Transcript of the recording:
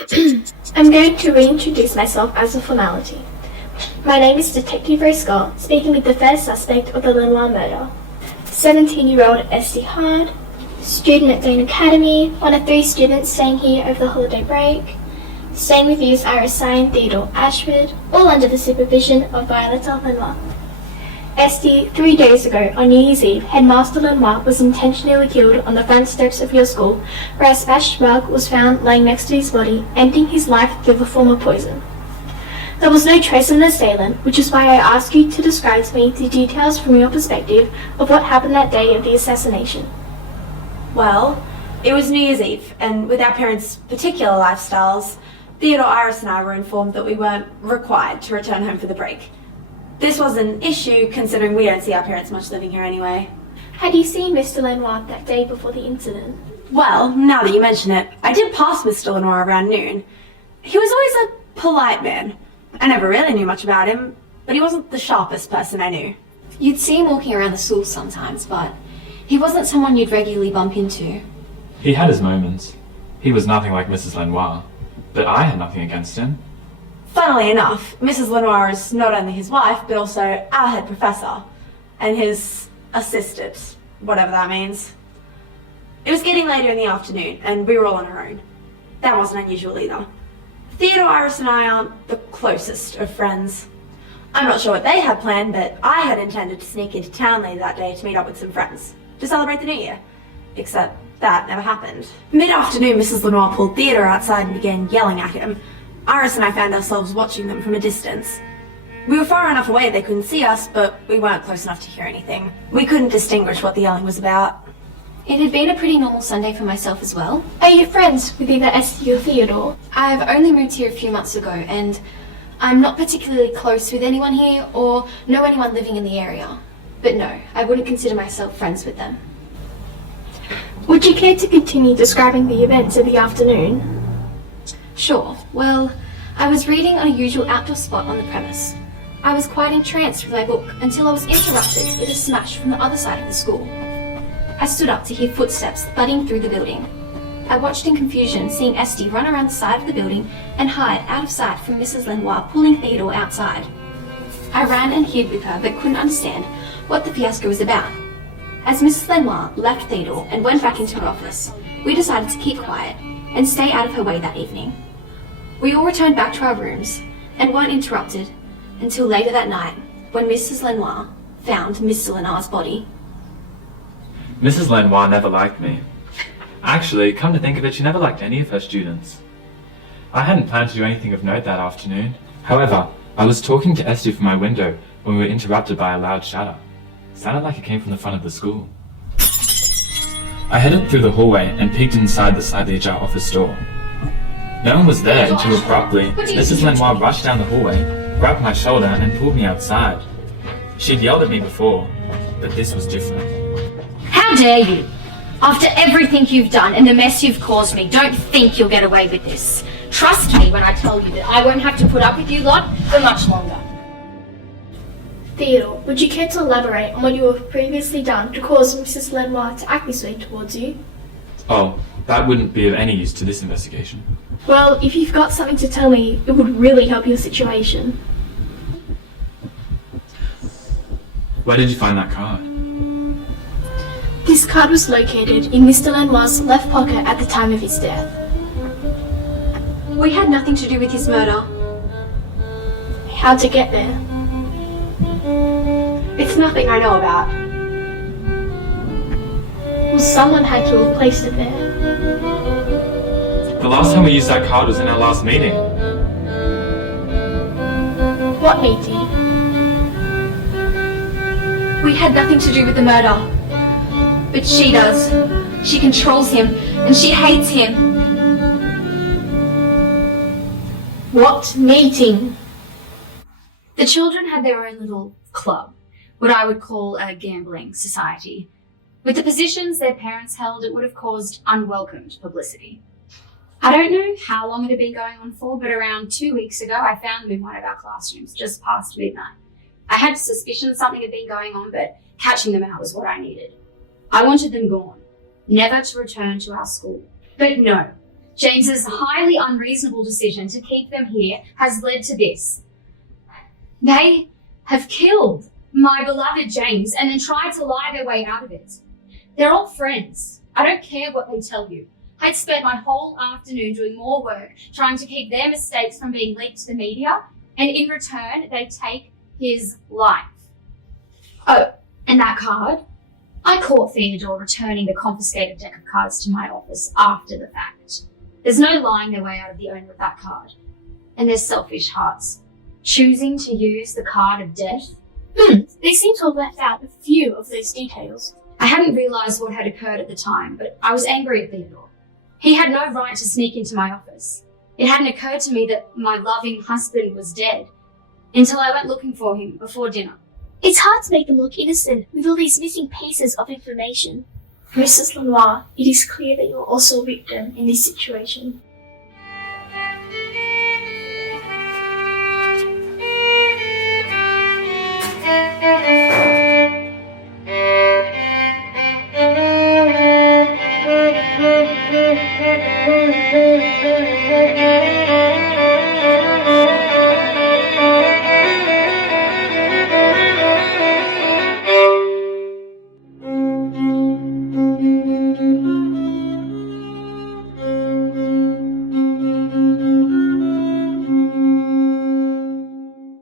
I'm going to reintroduce myself as a formality. My name is Detective Rachael, speaking with the first suspect of the Lenoir murder. 17-year-old Esty Hard, student at Dane Academy, one of 3 students staying here over the holiday break. Staying with you is Iris and Theodore Ashford, all under the supervision of Violetta Lenoir. Esty, 3 days ago, on New Year's Eve, Headmaster Lenoir was intentionally killed on the front steps of your school, where a smashed mug was found lying next to his body, ending his life through the form of poison. There was no trace of an assailant, which is why I ask you to describe to me the details from your perspective of what happened that day of the assassination. Well, it was New Year's Eve, and with our parents' particular lifestyles, Theodore, Iris and I were informed that we weren't required to return home for the break. This was an issue considering we don't see our parents much living here anyway. Had you seen Mr. Lenoir that day before the incident? Well, now that you mention it, I did pass Mr. Lenoir around noon. He was always a polite man. I never really knew much about him, but he wasn't the sharpest person I knew. You'd see him walking around the school sometimes, but he wasn't someone you'd regularly bump into. He had his moments. He was nothing like Mrs. Lenoir, but I had nothing against him. Funnily enough, Mrs. Lenoir is not only his wife, but also our head professor, and his assistant, whatever that means. It was getting later in the afternoon, and we were all on our own. That wasn't unusual either. Theodore, Iris and I aren't the closest of friends. I'm not sure what they had planned, but I had intended to sneak into town later that day to meet up with some friends, to celebrate the new year. Except that never happened. Mid-afternoon, Mrs. Lenoir pulled Theodore outside and began yelling at him. Iris and I found ourselves watching them from a distance. We were far enough away they couldn't see us, but we weren't close enough to hear anything. We couldn't distinguish what the yelling was about. It had been a pretty normal Sunday for myself as well. Are you friends with either Esty or Theodore? I've only moved here a few months ago, and I'm not particularly close with anyone here or know anyone living in the area. But no, I wouldn't consider myself friends with them. Would you care to continue describing the events of the afternoon? Sure. Well, I was reading on a usual outdoor spot on the premise. I was quite entranced with my book until I was interrupted with a smash from the other side of the school. I stood up to hear footsteps thudding through the building. I watched in confusion, seeing Esty run around the side of the building and hide out of sight from Mrs. Lenoir pulling Theodore outside. I ran and hid with her, but couldn't understand what the fiasco was about. As Mrs. Lenoir left Theodore and went back into her office, we decided to keep quiet and stay out of her way that evening. We all returned back to our rooms and weren't interrupted until later that night when Mrs. Lenoir found Mr. Lenoir's body. Mrs. Lenoir never liked me. Actually, come to think of it, she never liked any of her students. I hadn't planned to do anything of note that afternoon. However, I was talking to Esty from my window when we were interrupted by a loud shatter. It sounded like it came from the front of the school. I headed through the hallway and peeked inside the slightly ajar office door. No one was there until abruptly Mrs. Lenoir rushed down the hallway, grabbed my shoulder and pulled me outside. She'd yelled at me before, but this was different. How dare you! After everything you've done and the mess you've caused me, don't think you'll get away with this. Trust me when I tell you that I won't have to put up with you lot for much longer. Theodore, would you care to elaborate on what you have previously done to cause Mrs. Lenoir to act this way towards you? Oh, that wouldn't be of any use to this investigation. Well, if you've got something to tell me, it would really help your situation. Where did you find that card? This card was located in Mr. Lenoir's left pocket at the time of his death. We had nothing to do with his murder. How'd it get there? It's nothing I know about. Well, someone had to have placed it there. The last time we used that card was in our last meeting. What meeting? We had nothing to do with the murder. But she does. She controls him, and she hates him. What meeting? The children had their own little club, what I would call a gambling society. With the positions their parents held, it would have caused unwelcomed publicity. I don't know how long it had been going on for, but around 2 weeks ago, I found them in one of our classrooms, just past midnight. I had suspicion something had been going on, but catching them out was what I needed. I wanted them gone, never to return to our school. But no, James's highly unreasonable decision to keep them here has led to this. They have killed my beloved James and then tried to lie their way out of it. They're all friends. I don't care what they tell you. I'd spent my whole afternoon doing more work trying to keep their mistakes from being leaked to the media, and in return, they take his life. Oh, and that card? I caught Theodore returning the confiscated deck of cards to my office after the fact. There's no lying their way out of the owner of that card. And their selfish hearts, choosing to use the card of death. They seem to have left out a few of those details. I hadn't realised what had occurred at the time, but I was angry at Theodore. He had no right to sneak into my office. It hadn't occurred to me that my loving husband was dead until I went looking for him before dinner. It's hard to make them look innocent with all these missing pieces of information. Mrs. Lenoir, it is clear that you are also a victim in this situation.